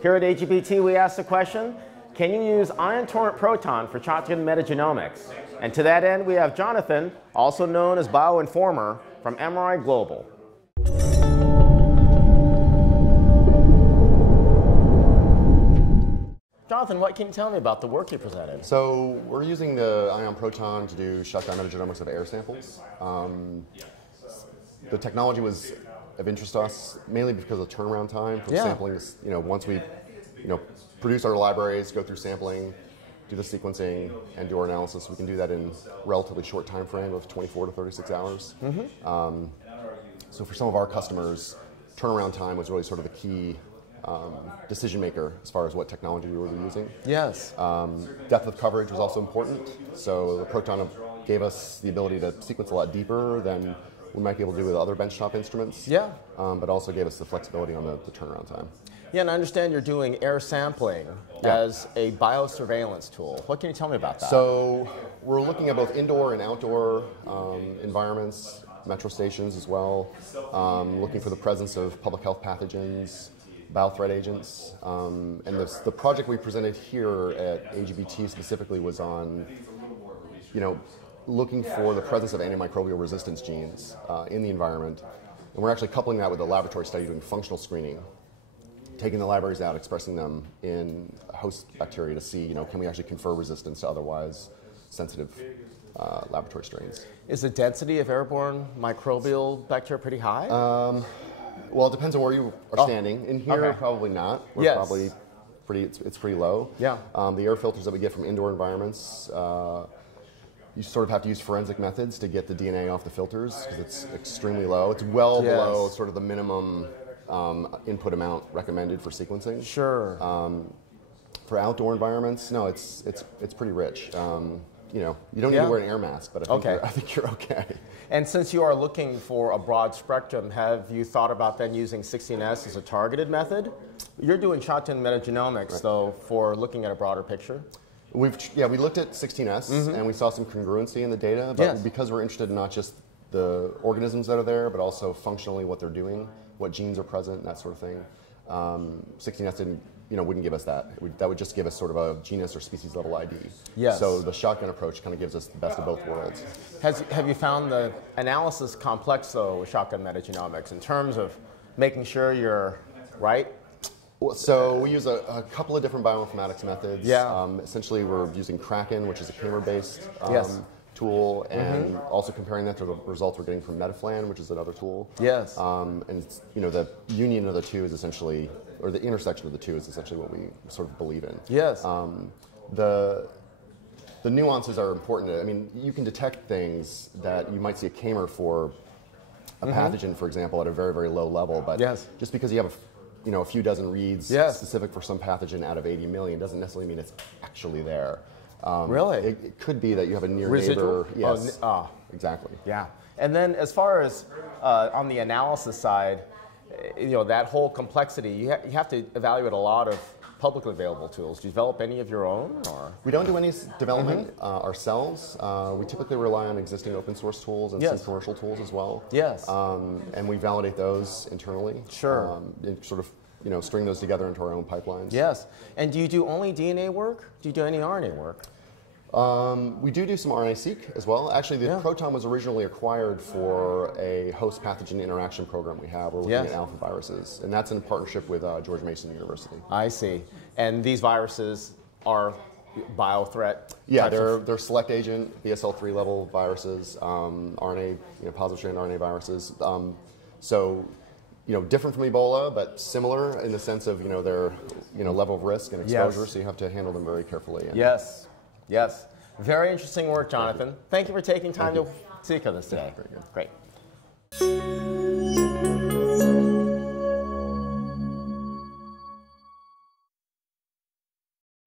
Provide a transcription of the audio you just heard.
Here at AGBT, we asked the question, can you use ion torrent proton for shotgun metagenomics? And to that end, we have Jonathan, also known as Bioinformer, from MRI Global. Jonathan, what can you tell me about the work you presented? So we're using the ion proton to do shotgun metagenomics of air samples. The technology was of interest to us mainly because of the turnaround time for sampling. Once we produce our libraries, go through sampling, do the sequencing, and do our analysis, we can do that in a relatively short time frame of 24 to 36 hours. So for some of our customers, turnaround time was really sort of the key decision maker as far as what technology we were using. Yes. Depth of coverage was also important. So the proton gave us the ability to sequence a lot deeper than we might be able to do with other benchtop instruments. Yeah. But also gave us the flexibility on the turnaround time. Yeah, and I understand you're doing air sampling as a biosurveillance tool. What can you tell me about that? So we're looking at both indoor and outdoor environments, metro stations as well, looking for the presence of public health pathogens, biothreat agents. And the project we presented here at AGBT specifically was on, looking for the presence of antimicrobial resistance genes in the environment. And we're actually coupling that with a laboratory study doing functional screening, taking the libraries out, expressing them in host bacteria to see, can we actually confer resistance to otherwise sensitive laboratory strains. Is the density of airborne microbial bacteria pretty high? Well, it depends on where you are standing. In here, probably not. We're probably it's pretty low. Yeah. The air filters that we get from indoor environments, you sort of have to use forensic methods to get the DNA off the filters because it's extremely low. It's well below sort of the minimum input amount recommended for sequencing. Sure. For outdoor environments, no, it's pretty rich. You don't need to wear an air mask, but I think you're okay. And since you are looking for a broad spectrum, have you thought about then using 16S as a targeted method? You're doing shotgun metagenomics, though, for looking at a broader picture. We looked at 16S, and we saw some congruency in the data, but because we're interested in not just the organisms that are there, but also functionally what they're doing, what genes are present, that sort of thing, 16S wouldn't give us that. That would just give us sort of a genus or species level ID. Yes. So the shotgun approach kind of gives us the best of both worlds. Have you found the analysis complex, though, with shotgun metagenomics in terms of making sure you're right? So we use a couple of different bioinformatics methods. Yeah. Essentially, we're using Kraken, which is a Camer-based tool, and also comparing that to the results we're getting from Metaflan, which is another tool. Yes. And the union of the two is essentially, or the intersection of the two is essentially what we sort of believe in. Yes. The nuances are important. I mean, you can detect things that you might see a Camer for a pathogen, for example, at a very, very low level, but just because you have a few dozen reads specific for some pathogen out of 80 million doesn't necessarily mean it's actually there. Really? It could be that you have a near neighbor. Yes. Exactly. Yeah. And then as far as on the analysis side, that whole complexity, you have to evaluate a lot of publicly available tools. Do you develop any of your own? Or? We don't do any development ourselves. We typically rely on existing open source tools and some commercial tools as well. Yes. And we validate those internally. Sure. And sort of string those together into our own pipelines. Yes. And do you do only DNA work? Do you do any RNA work? We do some RNA-seq as well. Actually, the proton was originally acquired for a host pathogen interaction program we have. We're looking at alpha viruses, and that's in partnership with George Mason University. I see. And these viruses are biothreat? Yeah, they're select agent, BSL-3 level viruses, RNA, positive strand RNA viruses. So, different from Ebola, but similar in the sense of, their, level of risk and exposure, so you have to handle them very carefully. Yes. Yes. Very interesting work, Jonathan. Thank you for taking time to speak on this today. Very good. Great.